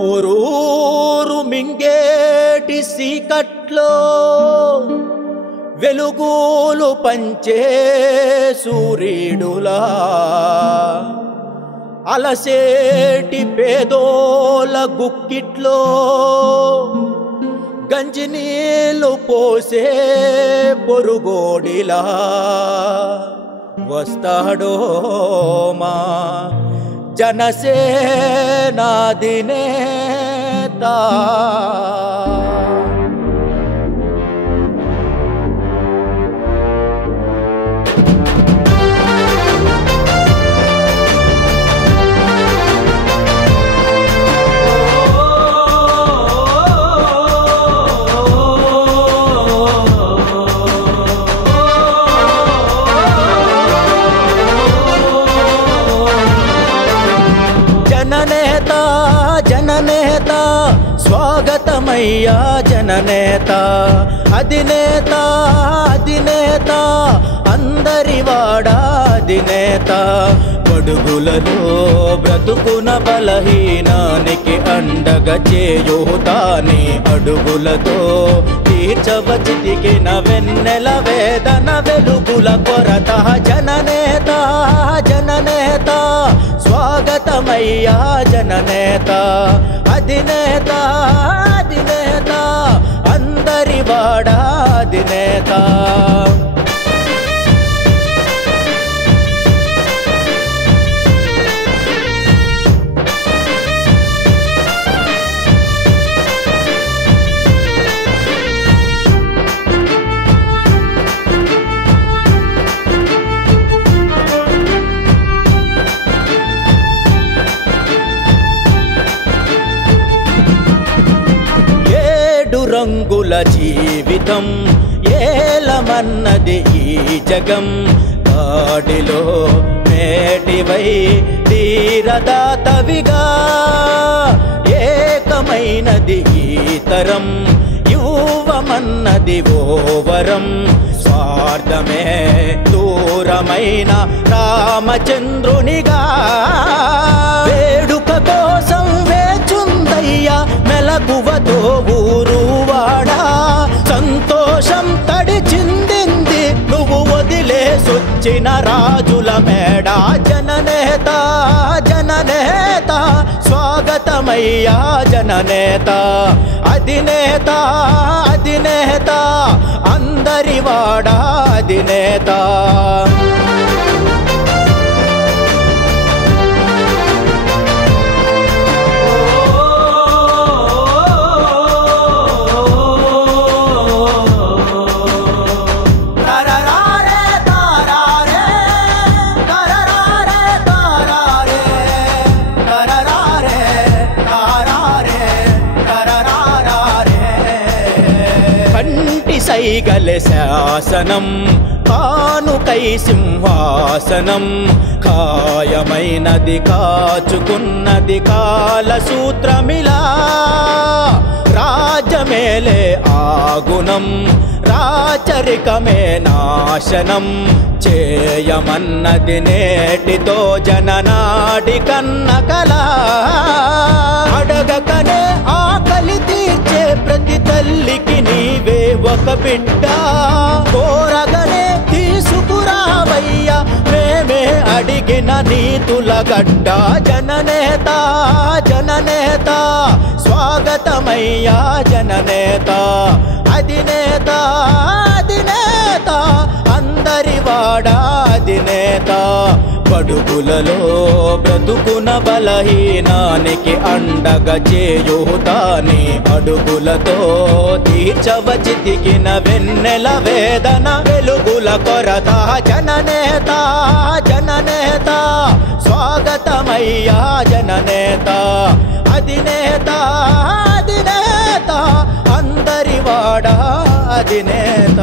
ఊరూరు మింగేటి సీకట్లో వెలుగులు పంచే సూర్యుడులా అలసేటి పేదోల గుక్కిట్లో గంజి నీళ్ళు పోసే పొరుగోడిలా వస్తాడో మా జనసేనాధినేతా జననేత స్వాగతమయ్యా జననేత అధినేత అధినేత అందరివాడా అధినేత బడుగులలో బ్రతుకున బలహీనానికి అండగా చేయూతాని అడుగులతో తీర్చవచితికిన వెన్నెల వేదన వెలుగుల కొరత జననేత జననేత స్వాగతమయ్యా జననేత అధినేత అధినేత అందరివాడా అధినేత రంగుల జీవితం ఏలమన్నది ఈ జగం కాడిలో మేటివై తీరదాతవిగా ఏకమైనది ఈ తరం యువమన్నది ఓ వరం స్వార్థమే దూరమైన రామచంద్రునిగా వేడుక కోసం వేచుందయ్యా మెలకువతో ఊరువాడా సంతోషం తడిచిందింది నువ్వు వదిలేసొచ్చిన రాజుల మేడ జననేత జననేత స్వాగతమయ్యా జననేత అధినేత అధినేత అందరివాడా అధినేత సైగల శాసనం కానుకై సింహాసనం ఖాయమైనది కాచుకున్నది కాలసూత్రమిలా రాజ్యమేలే ఆగుణం రాచరికమే నాశనం చేయమన్నది నేటితో జననాడి కన్నకలా అడగకనే ఆకలి తీర్చే ప్రతి తల్లికి నీవే ఒక బిడ్డ కోరగనే తీసుకురావయ్యా మేమే అడిగిన నీతుల గడ్డ జననేత జననేత స్వాగతమయ్యా జననేత అధినేత అధినేత అందరి అందరివాడా అధినేత బడుగులలో బ్రతుకున బలహీనానికి అండగా చేయూతాని అడుగులతో తీర్చవ చితికిన వెన్నెల వేదన వెలుగుల కొరత జననేత జననేత స్వాగతమయ్యా జననేత అధినేత అధినేత అందరివాడా అధినేత